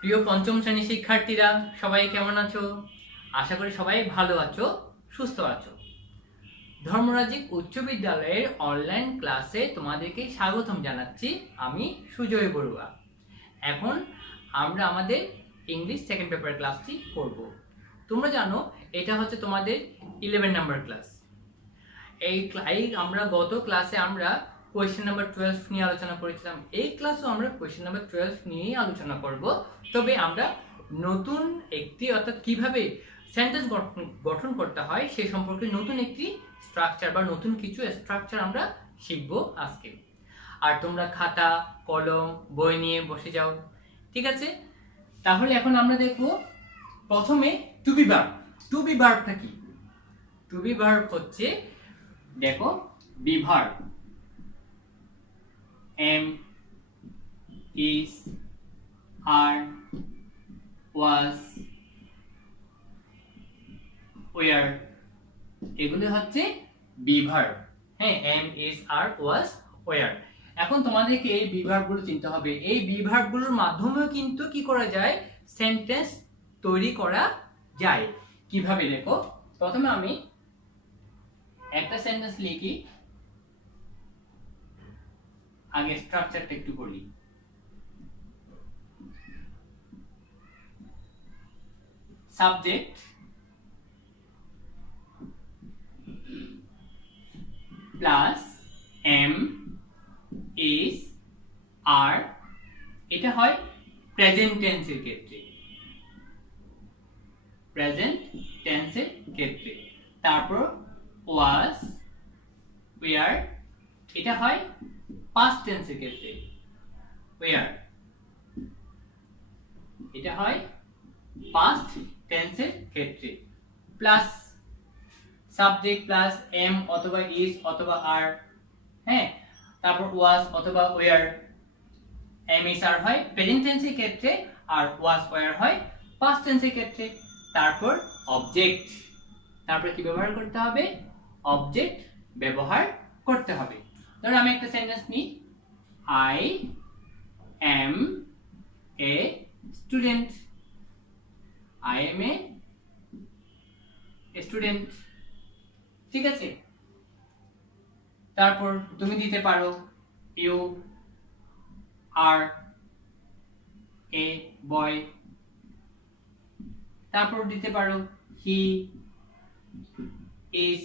প্রিয় পঞ্চম শ্রেণীর শিক্ষার্থীরা সবাই কেমন আছো? আশা করি সবাই ভালো আছো, সুস্থ আছো। ধর্মরাজিক উচ্চ বিদ্যালয়ের অনলাইন ক্লাসে তোমাদেরকে স্বাগতম জানাচ্ছি। আমি সুজয় বড়ুয়া। এখন আমরা আমাদের ইংলিশ সেকেন্ড পেপার ক্লাসটি করব। তোমরা জানো এটা হচ্ছে তোমাদের 11 নাম্বার ক্লাস। আমরা গত ক্লাসে আমরা কোয়েশ্চেন নাম্বার 12 নিয়ে আলোচনা করেছিলাম। এই ক্লাসও আমরা কোয়েশ্চেন নাম্বার 12 নিয়েই আলোচনা করব। তবে আমরা নতুন একটি অর্থাৎ কিভাবে সেন্টেন্স গঠন করতে হয় সে সম্পর্কে নতুন একটি স্ট্রাকচার বা নতুন কিছু স্ট্রাকচার আমরা শিখব আজকে। আর তোমরা খাতা কলম বই নিয়ে বসে যাও, ঠিক আছে? তাহলে এখন আমরা দেখব প্রথমে to be verb. To be ভার্বটা কি? টু বি ভার্ব হচ্ছে, দেখো, be verb am, is, are, was, were, এগুলো হচ্ছে বি ভার্ব। হ্যাঁ, am, is, are, was, were. এখন তোমাদেরকে এই বি ভার্বগুলো চিনতে হবে। এই বি ভার্বগুলোর মাধ্যমেও কিন্তু কি করা যায়, সেন্টেন্স তৈরি করা যায়। কিভাবে দেখো, প্রথমে আমি একটা সেন্টেন্স লিখি, আগে স্ট্রাকচারটা একটু বলি। সাবজেক্ট প্লাস এম, ইজ, আর, এটা হয় প্রেজেন্ট টেন্সের ক্ষেত্রে। প্রেজেন্ট টেন্সের ক্ষেত্রে। তারপর ওয়াজ, ওয়ার, এটা হয় পাস্ট টেন্সের ক্ষেত্রে। ওয়ার, এটা হয় পাস্ট টেন্সের ক্ষেত্রে। প্লাস সাবজেক্ট প্লাস এম অথবা ইজ অথবা আর, হ্যাঁ, তারপর ওয়াজ অথবা ওয়ার। এম, ইজ, আর হয় প্রেজেন্ট টেন্সের ক্ষেত্রে, আর ওয়াজ, ওয়ার হয় পাস্ট টেন্সের ক্ষেত্রে। তারপর অবজেক্ট, তারপর কি ব্যবহার করতে হবে? অবজেক্ট ব্যবহার করতে হবে। ধরো আমি একটা সেন্টেন্স নিই, I am a student. I am a student, ঠিক আছে? তারপর তুমি দিতে পারো ইউ আর এ বয়। তারপর দিতে পারো হি ইজ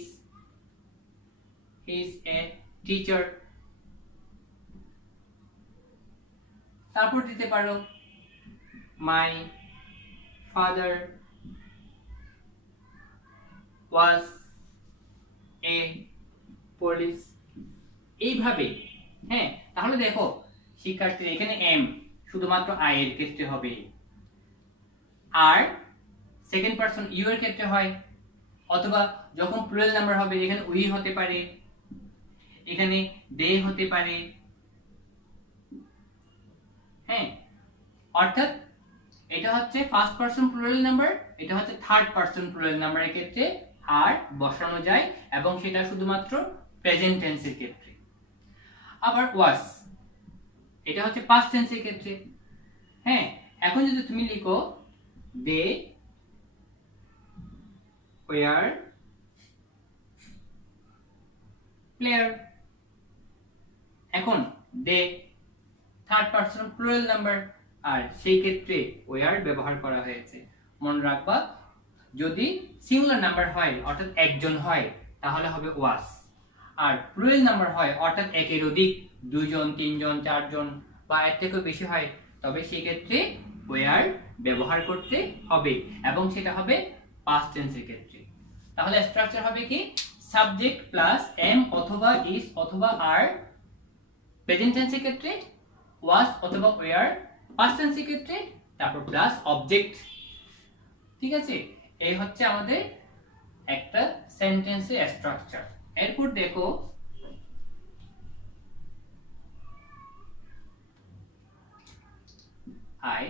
এ টিচার। তারপর দিতে পারো my father was A police. এইভাবে, হ্যাঁ। তাহলে দেখো শিক্ষার্থীরা, এখানে এম শুধুমাত্র আই এর ক্ষেত্রে হবে, আর সেকেন্ড পারসন ইউ এর ক্ষেত্রে হয়, অথবা যখন প্লুরাল নাম্বার হবে এখানে উই হতে পারে, এখানে দে হতে পারে। হ্যাঁ, অর্থাৎ এটা হচ্ছে ফার্স্ট পারসন প্লুরাল নাম্বার, এটা হচ্ছে থার্ড পারসন প্লুরাল নাম্বারের ক্ষেত্রে আর বসানো যায়, এবং সেটা শুধুমাত্র প্রেজেন্ট টেন্সের ক্ষেত্রে। আবার ওয়াজ, এটা হচ্ছে পাস্ট টেন্সের ক্ষেত্রে। হ্যাঁ, এখন যদি তুমি লিখো দে ওয়ার প্লেয়ার, এখন দে থার্ড পারসন প্লুরাল নাম্বার, আর সেই ক্ষেত্রে ওয়ার ব্যবহার করা হয়েছে। মনে রাখবা, যদি সিঙ্গুলার নাম্বার হয় অর্থাৎ একজন হয় তাহলে হবে ওয়াজ, আর প্লুরাল নাম্বার হয় অর্থাৎ একের অধিক, দুজন, তিনজন, চারজন বা এর থেকেও বেশি হয়, তবে সেই ক্ষেত্রে ওয়ার ব্যবহার করতে হবে, এবং সেটা হবে পাস্ট টেন্সের ক্ষেত্রে। তাহলে স্ট্রাকচার হবে কি, সাবজেক্ট প্লাস এম অথবা ইজ অথবা আর প্রেজেন্ট টেন্সের ক্ষেত্রে, ওয়াজ অথবা ওয়ার পাস্ট টেন্সের ক্ষেত্রে, তারপর প্লাস অবজেক্ট। ঠিক আছে, এই হচ্ছে আমাদের একটা সেন্টেন্সের স্ট্রাকচার। এরপর দেখো আই,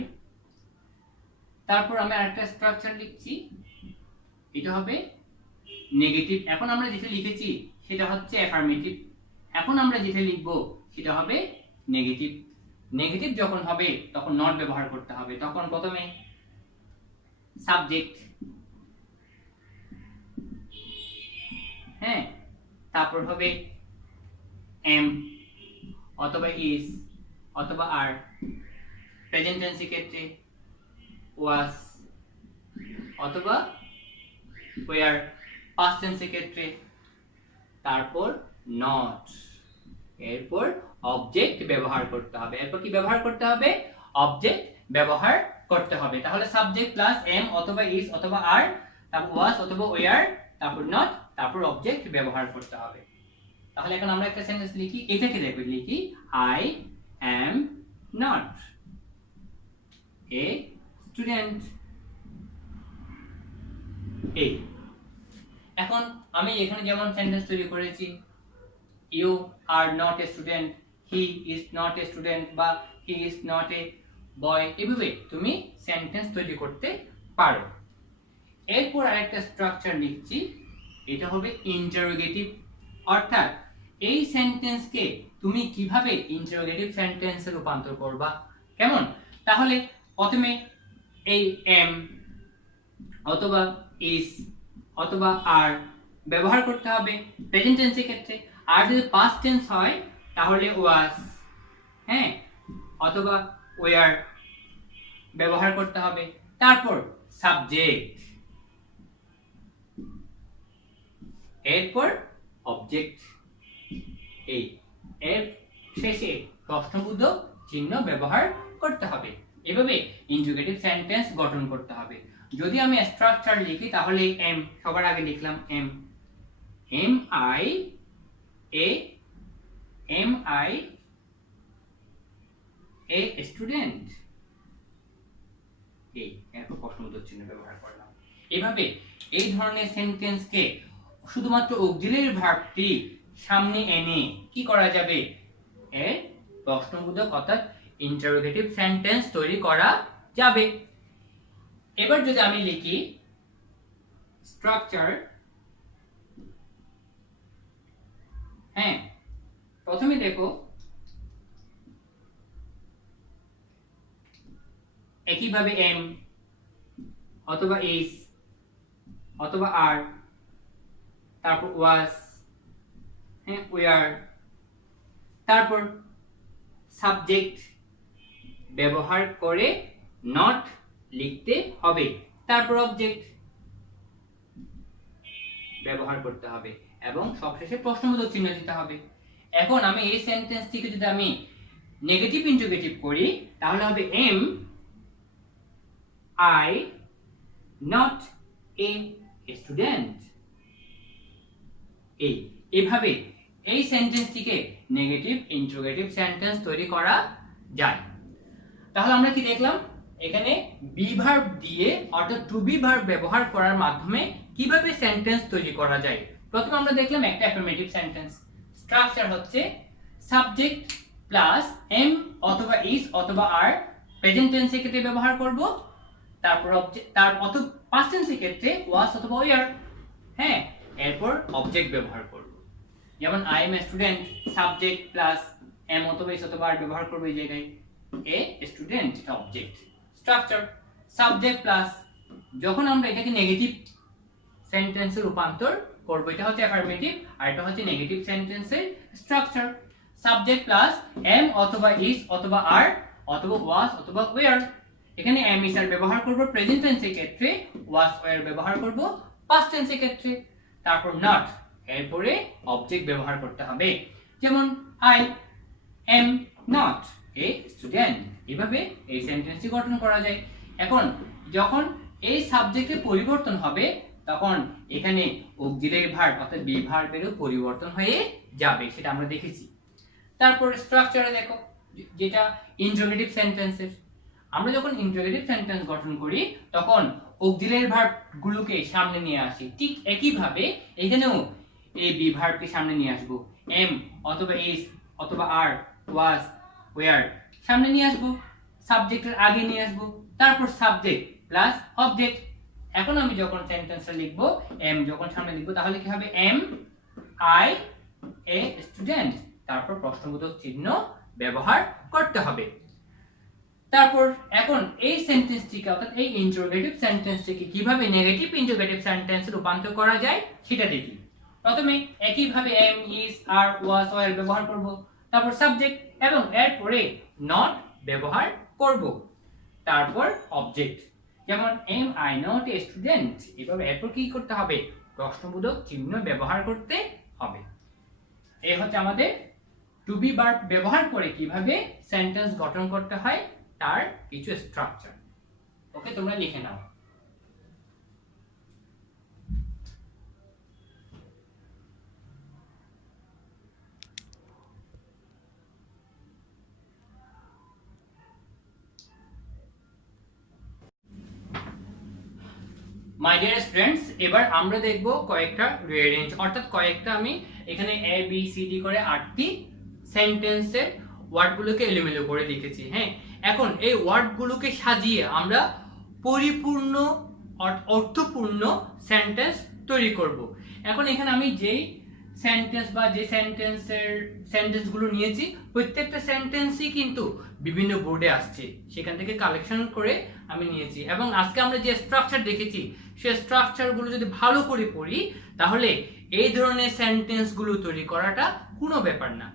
তারপর আমি আরেকটা স্ট্রাকচার লিখছি, এটা হবে নেগেটিভ। এখন আমরা যেটা লিখেছি সেটা হচ্ছে অ্যাফার্মেটিভ, এখন আমরা যেটা লিখব সেটা হবে নেগেটিভ। নেগেটিভ যখন হবে তখন নট ব্যবহার করতে হবে। তখন প্রথমে সাবজেক্ট, হ্যাঁ, তারপর হবে এম অথবা ইজ অথবা আর, প্রেজেন্ট টেন্সের ক্ষেত্রে ওয়াজ অথবা ওয়ার, পাস্ট টেন্সের ক্ষেত্রে তারপর নট, এরপর অবজেক্ট ব্যবহার করতে হবে। এরপর কি ব্যবহার করতে হবে? অবজেক্ট ব্যবহার করতে হবে। তাহলে সাবজেক্ট প্লাস এম অথবা ইজ অথবা আর, তারপর ওয়াজ অথবা ওয়ার, তারপর নট, তারপর অবজেক্ট ব্যবহার করতে হবে। তাহলে এখন আমরা একটা সেন্টেন্স লিখি, এটাকে দেখো, লিখি I am not a student. এই এখন আমি এখানে যেমন সেন্টেন্স তৈরি করেছি, you are not a student, he is not a student, বা হি ইজ নট এ বয়, এভাবে তুমি সেন্টেন্স তৈরি করতে পারো। এরপর আরেকটা স্ট্রাকচার লিখছি, এটা হবে ইন্টারোগেটিভ, অর্থাৎ এই সেন্টেন্সকে তুমি কিভাবে ইন্টারোগেটিভ সেন্টেন্সে রূপান্তর করবা, কেমন? তাহলে প্রথমে এই এম অথবা ইজ অথবা আর ব্যবহার করতে হবে প্রেজেন্ট টেন্সের ক্ষেত্রে। আর যদি পাস্ট টেন্স হয় তাহলে ওয়াজ, হ্যাঁ, অথবা ওয়ার ব্যবহার করতে হবে। তারপর সাবজেক্ট, এরপর অবজেক্ট, এই এর শেষে প্রশ্নবোধক চিহ্ন ব্যবহার করতে হবে। এভাবে ইন্টারোগেটিভ সেন্টেন্স গঠন করতে হবে। যদি আমি স্ট্রাকচার লিখি তাহলে এম, সবার আগে লিখলাম am, am I a student, এই এরপর প্রশ্নবোধক চিহ্ন ব্যবহার করলাম। এভাবে এই ধরনের সেন্টেন্সকে শুধুমাত্র অক্সিলারি ভার্বটি সামনে এনে কি করা যাবে? এর প্রশ্নবোধক অর্থাৎ ইন্টারোগেটিভ সেন্টেন্স তৈরি করা যাবে। এবার যদি আমি লিখি স্ট্রাকচার, হ্যাঁ, প্রথমে দেখো একইভাবে এম অথবা ইজ অথবা আর, তারপর ওয়াজ, হ্যাঁ, ওয়ার, তারপর সাবজেক্ট ব্যবহার করে নট লিখতে হবে, তারপর অবজেক্ট ব্যবহার করতে হবে এবং সবশেষে প্রশ্নবোধক চিহ্ন দিতে হবে। এখন আমি এই সেন্টেন্সটিকে যদি আমি নেগেটিভ ইন্টারোগেটিভ করি তাহলে হবে am I not a student. এইভাবে এই সেন্টেন্সটিকে নেগেটিভ ইন্টারোগেটিভ সেন্টেন্স তৈরি করা যায়। তাহলে আমরা কি দেখলাম? এখানে বি ভার্ব দিয়ে অর্থাৎ টু বি ভার্ব ব্যবহার করার মাধ্যমে কিভাবে সেন্টেন্স তৈরি করা যায়। প্রথমে আমরা দেখলাম একটা অ্যাফার্মেটিভ সেন্টেন্স। স্ট্রাকচার হচ্ছে সাবজেক্ট প্লাস এম অথবা ইজ অথবা আর প্রেজেন্ট টেন্সের ক্ষেত্রে ব্যবহার করব, তারপর অথবা পাস্ট টেন্সের ক্ষেত্রে ওয়াজ অথবা ওয়ার, হ্যাঁ, এরপর অবজেক্ট ব্যবহার করব। যেমন I am a student, subject plus am অথবা ইজ অথবা আর ব্যবহার করব এই জায়গায়, এ স্টুডেন্ট এটা অবজেক্ট। স্ট্রাকচার সাবজেক্ট প্লাস, যখন আমরা এটাকে নেগেটিভ সেন্টেন্সে রূপান্তর করব, এটা হচ্ছে অ্যাফার্মেটিভ আর এটা হচ্ছে নেগেটিভ সেন্টেন্সের স্ট্রাকচার। সাবজেক্ট প্লাস এম অথবা ইজ অথবা আর অথবা ওয়াজ অথবা ওয়ার। এখানে এম ইজ আর ব্যবহার করব প্রেজেন্ট টেন্সের ক্ষেত্রে, ওয়াজ ওয়ার ব্যবহার করব পাস্ট টেন্সের ক্ষেত্রে, তারপর নট, এরপরে অবজেক্ট ব্যবহার করতে হবে। যেমন I am not a student. এভাবে এই সেন্টেন্সটি গঠন করা যায়। এখন যখন এই সাবজেক্টের পরিবর্তন হবে তখন এখানে অক্সিলারি ভার্ব অর্থাৎ বি ভার্বেরও পরিবর্তন হয়ে যাবে, সেটা আমরা দেখেছি। তারপর স্ট্রাকচারে দেখো যেটা ইন্টারোগেটিভ সেন্টেন্সের, আমরা যখন ইন্টারোগেটিভ সেন্টেন্স গঠন করি তখন অক্সিলারি ভার্ব গুলোকে সামনে নিয়ে আসি। ঠিক একইভাবে এখানেও এই বি ভার্বকে সামনে নিয়ে আসবো, এম অথবা ইজ অথবা আর, ওয়াজ, ওয়ার সামনে নিয়ে আসবো, সাবজেক্টের আগে নিয়ে আসবো, তারপর সাবজেক্ট প্লাস অবজেক্ট। এখন আমি যখন সেন্টেন্সটা লিখবো, এম যখন সামনে লিখবো তাহলে কি হবে? এম আই এ স্টুডেন্ট, তারপর প্রশ্নবোধক চিহ্ন ব্যবহার করতে হবে। তারপর এখন এই সেন্টেন্সটিকে অর্থাৎ এই ইন্টারোগেটিভ সেন্টেন্সটিকে কিভাবে নেগেটিভ ইন্টারোগেটিভ সেন্টেন্সে রূপান্তর করা যায় সেটা দেখি। প্রথমে একইভাবে am, is, are, was, were ব্যবহার করব। তারপর সাবজেক্ট এবং এরপরে নট ব্যবহার করব। তারপর অবজেক্ট, যেমন am I not a student, এভাবে এরপর কি করতে হবে, প্রশ্নবোধক চিহ্ন ব্যবহার করতে হবে। এই হচ্ছে আমাদের টু বি ভার্ব ব্যবহার করে কিভাবে সেন্টেন্স গঠন করতে হয় তার কিছু স্ট্রাকচার। ওকে, তোমরা লিখে নাও। মাই ডিয়ার স্টুডেন্টস, এবার আমরা দেখব কয়েকটা রিঅ্যারেঞ্জ, অর্থাৎ কয়েকটা আমি এখানে এ বি সি ডি করে 8টি সেন্টেন্সের ওয়ার্ডগুলোকে এলোমেলো করে লিখেছি। হ্যাঁ, এখন এই ওয়ার্ডগুলোকে সাজিয়ে আমরা পরিপূর্ণ অর্থপূর্ণ সেন্টেন্স তৈরি করব। এখন এখানে আমি যেই সেন্টেন্স বা যে সেন্টেন্সগুলো নিয়েছি প্রত্যেকটা সেন্টেন্সই কিন্তু বিভিন্ন বোর্ডে আসছে, সেখান থেকে কালেকশন করে আমি নিয়েছি। এবং আজকে আমরা যে স্ট্রাকচার দেখেছি সেই স্ট্রাকচারগুলো যদি ভালো করে পড়ি তাহলে এই ধরনের সেন্টেন্সগুলো তৈরি করাটা কোনো ব্যাপার না।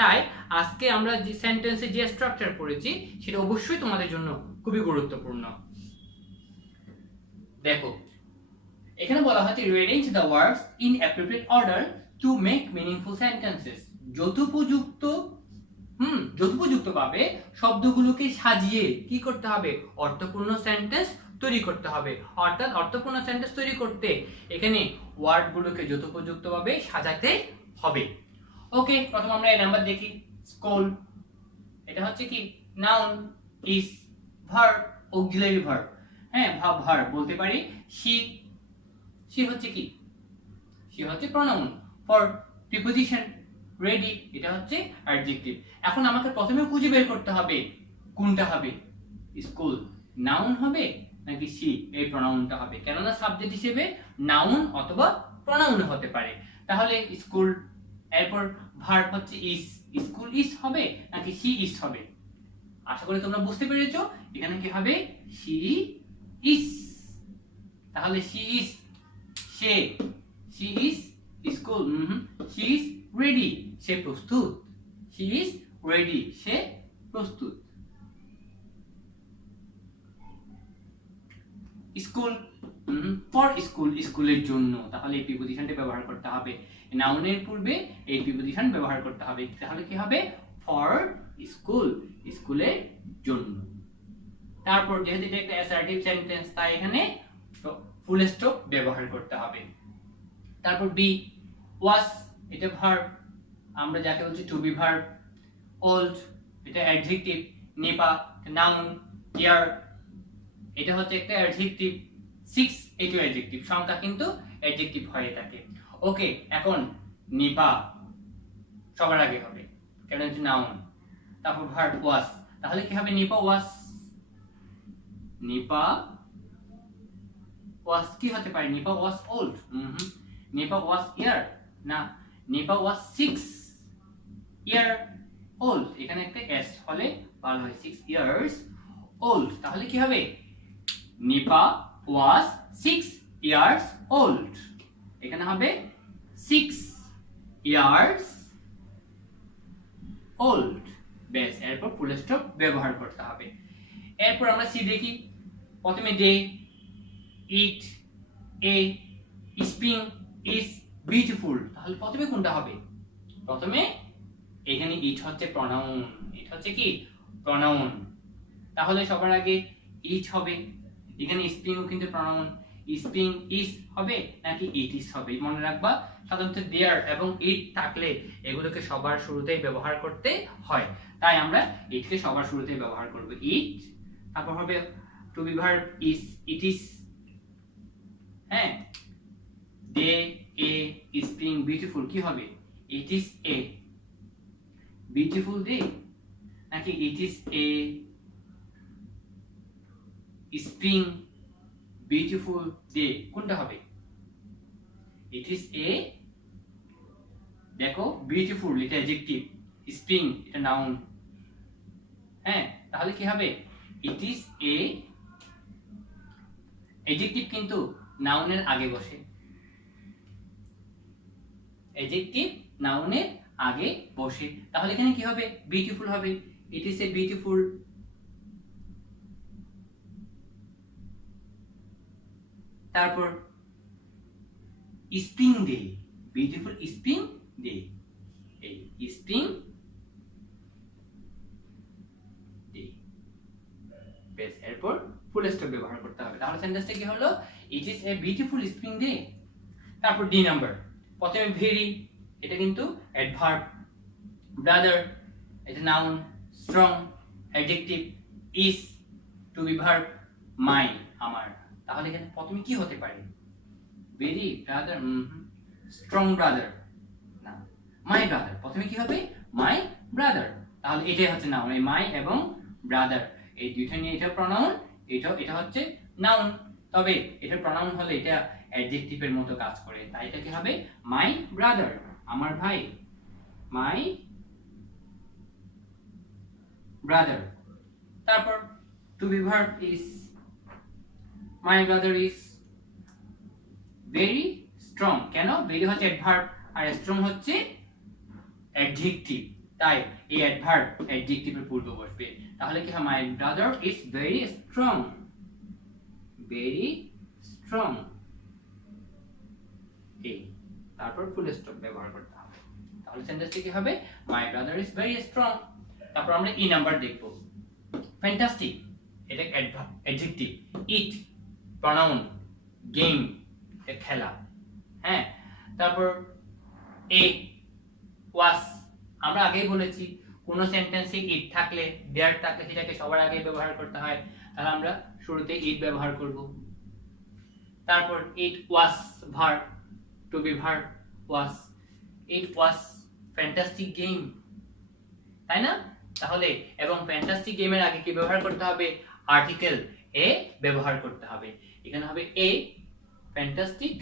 তাই আজকে আমরা যে সেন্টেন্সে যে স্ট্রাকচার পড়েছি সেটা অবশ্যই তোমাদের জন্য খুবই গুরুত্বপূর্ণ। দেখো, এখানে বলা হচ্ছে rearrange the words in appropriate order to make meaningful sentences. যথোপযুক্তভাবে শব্দগুলোকে সাজিয়ে কি করতে হবে, অর্থপূর্ণ সেন্টেন্স তৈরি করতে হবে। অর্থাৎ অর্থপূর্ণ সেন্টেন্স তৈরি করতে এখানে ওয়ার্ডগুলোকে যথোপযুক্তভাবে সাজাতে হবে। ওকে, প্রথম আমরা এই নাম্বার দেখি। স্কুল, এটা হচ্ছে কি noun, is verb, auxiliary verb. হ্যাঁ, ভার্ব বলতে পারি। সি হচ্ছে কি, সি হচ্ছে প্রোনাউন। ফর প্রিপোজিশন, রেডি, এটা হচ্ছে অ্যাডজেক্টিভ। এখন আমাকে প্রথমে খুঁজে বের করতে হবে কোনটা হবে, স্কুল নাউন হবে নাকি সি এই প্রোনাউনটা হবে, কেননা সাবজেক্ট হিসেবে নাউন অথবা প্রোনাউন হতে পারে। তাহলে স্কুল, এরপর ভার্ব হচ্ছে ইজ, স্কুল ইজ হবে নাকি সি ইজ হবে। আশা করি তোমরা বুঝতে পেরেছো, এখানে কি হবে, সি ইজ। তাহলে সি ইজ, সে, she is school, she is ready, সে প্রস্তুত, সি ইজ রেডি, সে প্রস্তুত। স্কুল, ফর স্কুল, স্কুলের জন্য, তাহলে এই প্রিপোজিশনটা ব্যবহার করতে হবে। নাউনের পূর্বে এই প্রিপোজিশন ব্যবহার করতে হবে, তাহলে কি হবে, ফর স্কুল, স্কুলের জন্য। তারপর যেহেতু এটা একটা অ্যাসার্টিভ সেন্টেন্স তাই এখানে ফুল স্টপ ব্যবহার করতে হবে। তারপর বি, ওয়াজ, এটা ভার্ব, আমরা যাকে বলছি টু বি ভার্ব। ওল্ড, এটা অ্যাডজেক্টিভ। নেপা, নাউন। ইয়ার, এটা হচ্ছে একটা অ্যাডজেক্টিভ। 6, এটা অ্যাডজেক্টিভ। সংখ্যা কিন্তু অ্যাডজেক্টিভ হয়ে থাকে। ওকে, এখন নেপা সবার আগে হবে, কারণ এটা নাউন। তারপর ভার্ব ওয়াজ, তাহলে কি হবে, নেপা ওয়াজ। নেপা ওয়াজ কি হতে পারে, নেপা ওয়াজ ওল্ড। নেপা ওয়াজ ইয়ার না, নেপা ওয়াজ 6 ইয়ার ওল্ড, এখানে একটা এস হলে ভালো হয়, 6 ইয়ার্স ওল্ড। তাহলে কি হবে, নেপা ওয়াজ 6 ইয়ার্স ওল্ড, এখানে হবে 6 ইয়ার্স ওল্ড। বেশ, এরপর ফুল স্টপ ব্যবহার করতে হবে। এরপর আমরা সি দেখি। প্রথমে day, it, A, spring, is, beautiful. তাহলে প্রথমে কোনটা হবে, প্রথমে এখানে ইট হচ্ছে প্রনাউন, ইট হচ্ছে কি প্রনাউন, তাহলে সবার আগে ইট হবে। এখানে স্প্রিংও কিন্তু প্রনাউন, স্প্রিং ইজ হবে নাকি ইট ইজ হবে। মনে রাখবা, সাধারণত দেয়ার এবং ইট থাকলে এগুলোকে সবার শুরুতেই ব্যবহার করতে হয়, তাই আমরা ইটকে সবার শুরুতেই ব্যবহার করব, ইট। তারপর হবে to be verb is, it is. হ্যাঁ, ডে, এ, স্প্রিং, বিউটিফুল, কি হবে, it is a beautiful day নাকি it is a spring beautiful day, কোনটা হবে, ইট ইজ এ, দেখো বিউটিফুল এটা অ্যাডজেক্টিভ, স্প্রিং এটা নাউন। হ্যাঁ, তাহলে কি হবে? ইট ইজ এ অ্যাডজেক্টিভ কিন্তু নাউনের আগে বসে। অ্যাডজেক্টিভ নাউনের আগে বসে, তাহলে এখানে কি হবে? বিউটিফুল হবে। It is a beautiful. তারপর spring day, beautiful spring day, এই স্প্রিং ডে। বেশ, এরপর ফুল স্টপ ব্যবহার করতে হবে। তাহলে সেন্টেন্সটা কি হলো? It is a beautiful spring day. তারপর ডি নাম্বার, প্রথমে ভেরি, এটা কিন্তু অ্যাডভার্ব। ব্রাদার, এটা noun. Strong adjective. Is to be verb. My আমার। তাহলে এখানে প্রথমে কি হতে পারে? ভেরি, ব্রাদার, স্ট্রং ব্রাদার না, মাই ব্রাদার। প্রথমে কি হবে? My brother. তাহলে এটাই হচ্ছে নাউন। এই মাই এবং ব্রাদার এই দুইটা নিয়ে এটা প্রনাউন, এটা হচ্ছে নাউন। তবে এটা প্রনাউন হলে এটা অ্যাডজেক্টিভের মতো কাজ করে, তাই এটা কি হবে? মাই ব্রাদার, আমার ভাই। My brother. তারপর to be verb is, my brother is very strong. কেন? ভেরি হচ্ছে অ্যাডভার্ব আর স্ট্রং হচ্ছে অ্যাডজেক্টিভ, তাই এই অ্যাডভার্ব অ্যাডজেক্টিভের পূর্বে বসবে। তাহলে কি হয়? My brother is very strong. Very strong. এই তারপর ফুল স্টপ ব্যবহার করতে হবে। তাহলে সেন্টেন্সটি কি হবে? মাই ব্রাদার ইজ ভেরি স্ট্রং। তারপর আমরা ই নাম্বার দেখব। ফ্যান্টাস্টিক, এটা অ্যাডজেক্টিভ। ইট প্রনাউন। গেম, এটা খেলা। হ্যাঁ, তারপর এ ওয়াস, আমরা আগেই বলেছি কোন সেন্টেন্সে ইট থাকলে, দেয়ার থাকলে সেটাকে সবার আগে ব্যবহার করতে হয়। তাহলে আমরা শুরুতে ইট ব্যবহার করব। তারপর it was verb, to be verb was. It was fantastic game, তাই না? তাহলে এবং ফ্যান্টাস্টিক গেমের আগে কি ব্যবহার করতে হবে? আর্টিকেল এ ব্যবহার করতে হবে। এখানে হবে এ ফ্যান্টাস্টিক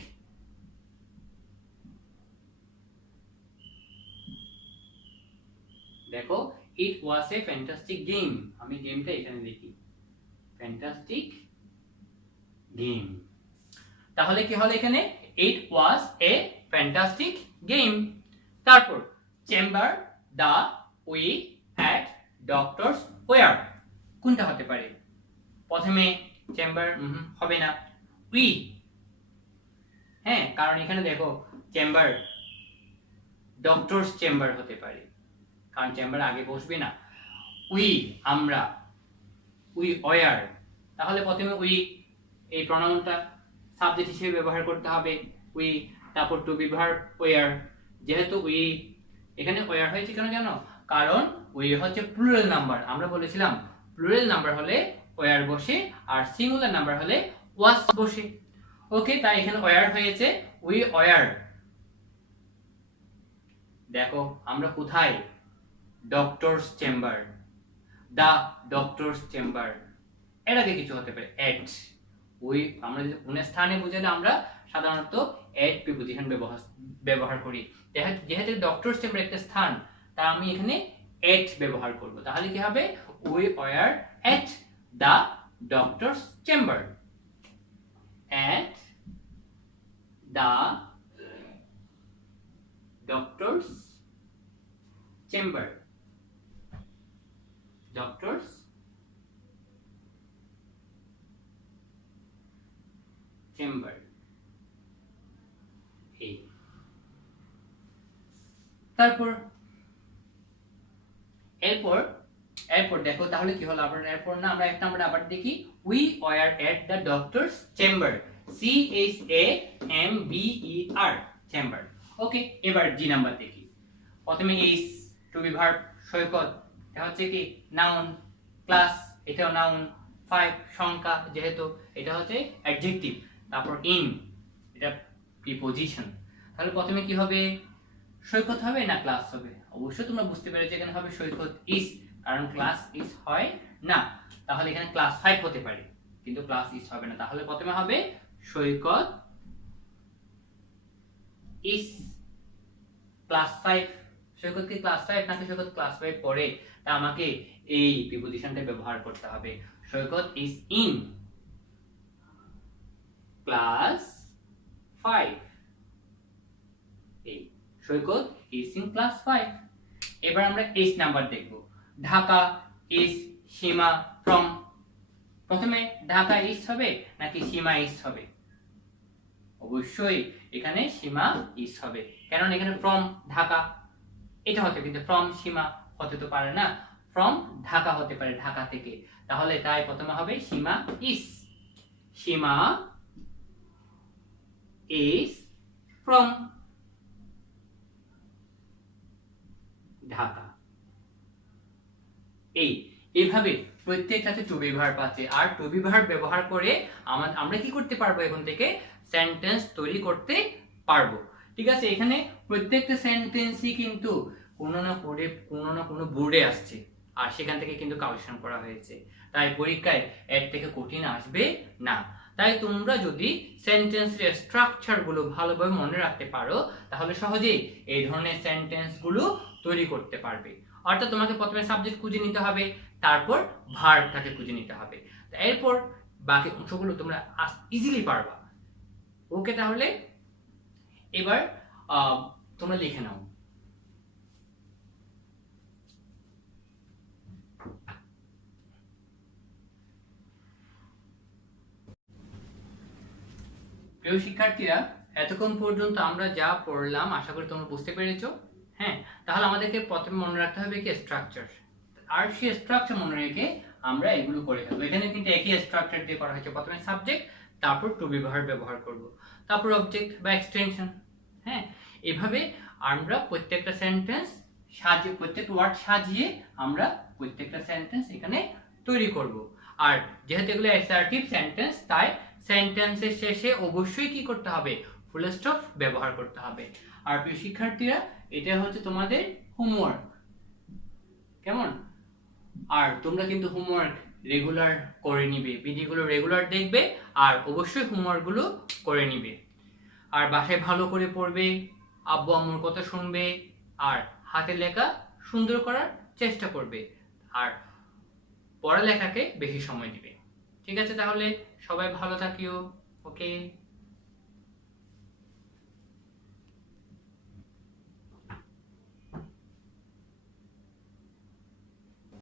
দেখো, ইট ওয়াজ এ ফ্যান্টাস্টিক গেম। আমি গেমটা এখানে লিখি, ফ্যান্টাস্টিক গেম। তাহলে কি হলো এখানে? It was a fantastic game. তারপর chamber, the, we, at, doctors, were, কোনটা হতে পারে? প্রথমে চেম্বার হবে না, উই। হ্যাঁ, কারণ এখানে দেখো চেম্বার, ডক্টরস চেম্বার হতে পারে, কারণ চেম্বার আগে বসবে না। উই আমরা, উই ওয়ার। তাহলে প্রথমে উই এই প্রনাউনটা সাবজেক্ট হিসেবে ব্যবহার করতে হবে, উই। তারপর টু বি ভার্ব ওয়ার। যেহেতু উই এখানে ওয়ার হয়েছে কেন জানো? কারণ উই হচ্ছে প্লুরাল নাম্বার। আমরা বলেছিলাম প্লুরাল নাম্বার হলে ওয়ার বসে আর সিঙ্গুলার নাম্বার হলে ওয়াস বসে। ওকে, তাই এখানে ওয়ার হয়েছে, উই ওয়ার। দেখো আমরা কোথায়? ডক্টরস চেম্বার, দা ডক্টরস চেম্বার। এর আগে কিছু হতে পারে এট। উই আমরা যদি কোন স্থানে বোঝালে আমরা সাধারণত এট প্রিপজিশন ব্যবহার করি। যেহেতু ডক্টরস চেম্বার একটা স্থান, তা আমি এখানে এট ব্যবহার করব। তাহলে কি হবে? We were at the doctors chamber. At the doctors chamber. Doctors chamber. এই তারপর এরপর দেখো তাহলে কি হলো? আবার এরপর না, আমরা এক নাম্বার আবার দেখি, we were at the doctor's chamber. CHAMBER chamber. Okay, এবার জি নাম্বার দেখি। প্রথমে is to be verb, Saikat এটা হচ্ছে কি নাউন। ক্লাস এটাও নাউন। 5 সংখ্যা, যেহেতু এটা হচ্ছে অ্যাডজেক্টিভ। তারপর ইন এটা প্রিপজিশন। তাহলে প্রথমে কি হবে? সৈকত হবে না ক্লাস হবে? অবশ্যই তোমরা বুঝতে পেরেছো এখানে হবে সৈকত ইজ, কারণ ক্লাস ইজ হয় না। তাহলে এখানে ক্লাস 5 হতে পারে, কিন্তু ক্লাস ইজ হবে না। তাহলে প্রথমে হবে সৈকত ইজ ক্লাস 5 সৈকত কি ক্লাস 5 নাকি সৈকত ক্লাস 5 পড়ে, তা আমাকে এই প্রিপজিশনটা ব্যবহার করতে হবে। সৈকত ইজ ইন ক্লাস 5, এই সৈকত ইজ ইন ক্লাস 5। এবার আমরা এস নাম্বার দেখব। Dhaka is, Seema from. প্রথমে ঢাকা ইজ হবে নাকি সীমা ইজ হবে? অবশ্যই এখানে সীমা ইজ হবে, কারণ এখানে ফ্রম ঢাকা এটা হতে, কিন্তু ফ্রম সীমা হতে তো পারে না। ফ্রম ঢাকা হতে পারে, ঢাকা থেকে, তাহলে তাই প্রথমে হবে Seema is. Seema is from Dhaka. এইভাবে প্রত্যেকটাতে টু বি ভার্ব আছে, আর টু বি ভার্ব ব্যবহার করে আমরা কি করতে পারবো, এখন থেকে সেন্টেন্স তৈরি করতে পারবো। ঠিক আছে, এখানে প্রত্যেকটা সেন্টেন্সই কিন্তু কোনো না কোনো বোর্ডে আসছে, আর সেখান থেকে কিন্তু কালেকশন করা হয়েছে, তাই পরীক্ষায় এর থেকে কঠিন আসবে না। তাই তোমরা যদি সেন্টেন্সের স্ট্রাকচার গুলো ভালোভাবে মনে রাখতে পারো, তাহলে সহজেই এই ধরনের সেন্টেন্স গুলো তৈরি করতে পারবে। অর্থাৎ তোমাকে প্রথমে সাবজেক্ট খুঁজে নিতে হবে, তারপর ভার্বটাকে খুঁজে নিতে হবে, এরপর বাকি অংশগুলো তোমরা ইজিলি পারবা। ওকে, তাহলে এবার তোমরা লিখে নাও। প্রিয় শিক্ষার্থীরা, এতক্ষণ পর্যন্ত আমরা যা পড়লাম আশা করি তোমরা বুঝতে পেরেছো। হ্যাঁ, তাহলে আমাদেরকে প্রথমে মনে রাখতে হবে কি স্ট্রাকচার, আর সেই স্ট্রাকচার মনে রেখে আমরা এগুলো করে ফেলবো। এখানে কিন্তু একই স্ট্রাকচার দিয়ে করা হয়েছে, প্রথমে সাবজেক্ট, তারপর টু বি ভার্ব ব্যবহার করব, তারপর অবজেক্ট বা এক্সটেনশন। হ্যাঁ, এভাবে আমরা প্রত্যেকটা সেন্টেন্স সাজিয়ে, প্রত্যেকটা ওয়ার্ড সাজিয়ে আমরা প্রত্যেকটা সেন্টেন্স এখানে তৈরি করব। আর যেহেতু এগুলো অ্যাসার্টিভ সেন্টেন্স, তাই সেন্টেন্সের শেষে অবশ্যই কি করতে হবে, ফুল স্টপ ব্যবহার করতে হবে। আর প্রিয় শিক্ষার্থীরা, এটা হচ্ছে তোমাদের হোমওয়ার্ক, কেমন? আর তোমরা কিন্তু হোমওয়ার্ক রেগুলার করে নিবে, ভিডিওগুলো রেগুলার দেখবে, আর অবশ্যই হোমওয়ার্কগুলো করে নিবে। আর বাসায় ভালো করে পড়বে, আব্বু আম্মুর কথা শুনবে, আর হাতের লেখা সুন্দর করার চেষ্টা করবে, আর পড়ালেখাকে বেশি সময় দিবে। ঠিক আছে, তাহলে সবাই ভালো থাকিও। ওকে।